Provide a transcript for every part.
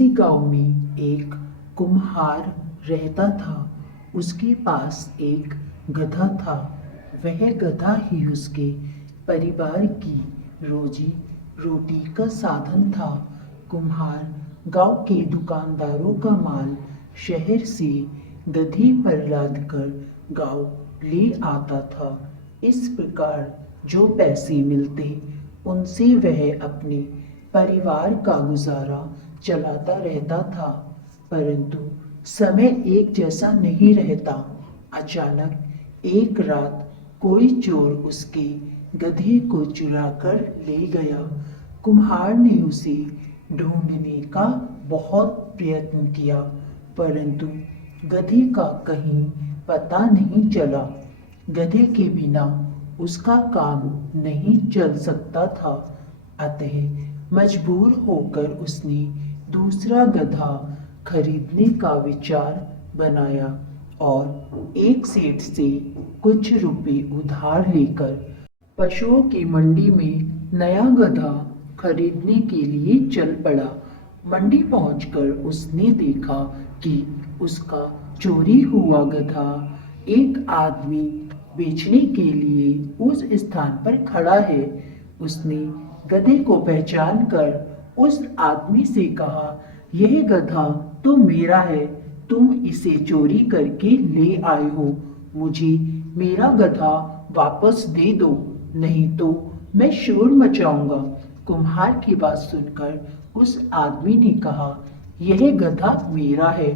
किसी गांव में एक कुम्हार रहता था। उसके पास एक गधा था। वह गधा ही उसके परिवार की रोजी रोटी का साधन था। कुम्हार गांव के दुकानदारों का माल शहर से गधी पर लादकर गांव ले आता था। इस प्रकार जो पैसे मिलते उनसे वह अपने परिवार का गुजारा चलाता रहता था। परंतु समय एक जैसा नहीं रहता। अचानक एक रात कोई चोर उसके गधे को चुरा कर ले गया। कुम्हार ने उसे ढूंढने का बहुत प्रयत्न किया, परंतु गधे का कहीं पता नहीं चला। गधे के बिना उसका काम नहीं चल सकता था। अतः मजबूर होकर उसने दूसरा गधा खरीदने का विचार बनाया और एक सेठ से कुछ रुपए उधार लेकर पशुओं की मंडी में नया गधा खरीदने के लिए चल पड़ा। मंडी पहुंचकर उसने देखा कि उसका चोरी हुआ गधा एक आदमी बेचने के लिए उस स्थान पर खड़ा है। उसने गधे को पहचान कर उस आदमी से कहा, यह गधा तो मेरा है, तुम इसे चोरी करके ले आए हो। मुझे मेरा गधा वापस दे दो, नहीं तो मैं शोर मचाऊंगा। कुम्हार की बात सुनकर उस आदमी ने कहा, यह गधा मेरा है,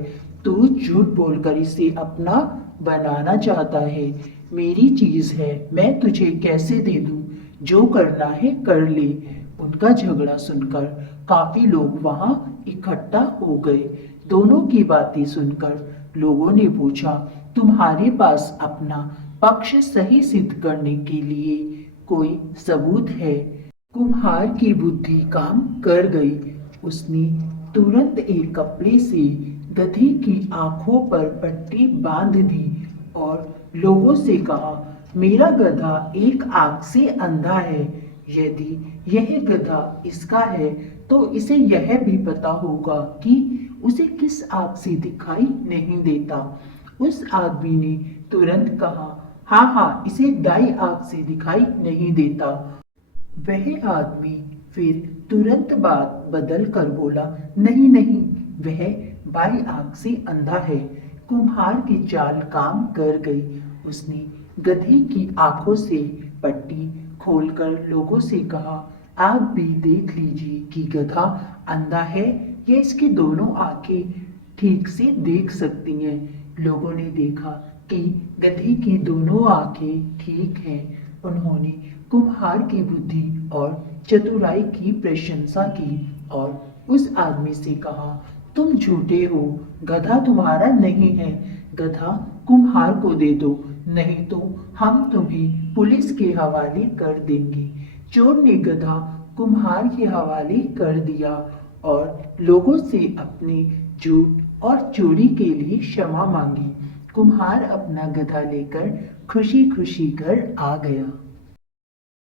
तू झूठ बोलकर इसे अपना बनाना चाहता है। मेरी चीज है, मैं तुझे कैसे दे दूं? जो करना है कर ले। उनका झगड़ा सुनकर काफी लोग वहां इकट्ठा हो गए। दोनों की बातें सुनकर लोगों ने पूछा, तुम्हारे पास अपना पक्ष सही सिद्ध करने के लिए कोई सबूत है? कुम्हार की बुद्धि काम कर गई। उसने तुरंत एक कपड़े से गधे की आंखों पर पट्टी बांध दी और लोगों से कहा, मेरा गधा एक आंख से अंधा है। यदि यह गधा इसका है तो इसे यह भी पता होगा कि उसे किस आंख से दिखाई नहीं देता। उस आदमी ने तुरंत कहा, हाँ हाँ, इसे दाई आंख से दिखाई नहीं देता। वह आदमी फिर तुरंत बात बदल कर बोला, नहीं नहीं, वह बाई आंख से अंधा है। कुम्हार की चाल काम कर गई। उसने गधे की आंखों से पट्टी खोलकर लोगों से कहा, आप भी देख लीजिए कि गधा अंधा है या इसकी दोनों आंखें ठीक से देख सकती हैं। लोगों ने देखा कि गधे की दोनों आंखें ठीक हैं। उन्होंने कुम्हार की बुद्धि और चतुराई की प्रशंसा की और उस आदमी से कहा, तुम झूठे हो, गधा तुम्हारा नहीं है। गधा कुम्हार को दे दो, नहीं तो हम तुम्हें पुलिस के हवाले कर देंगे। चोर ने गधा कुम्हार के हवाले कर दिया और लोगों से अपने झूठ और चोरी के लिए क्षमा मांगी। कुम्हार अपना गधा लेकर खुशी खुशी घर आ गया।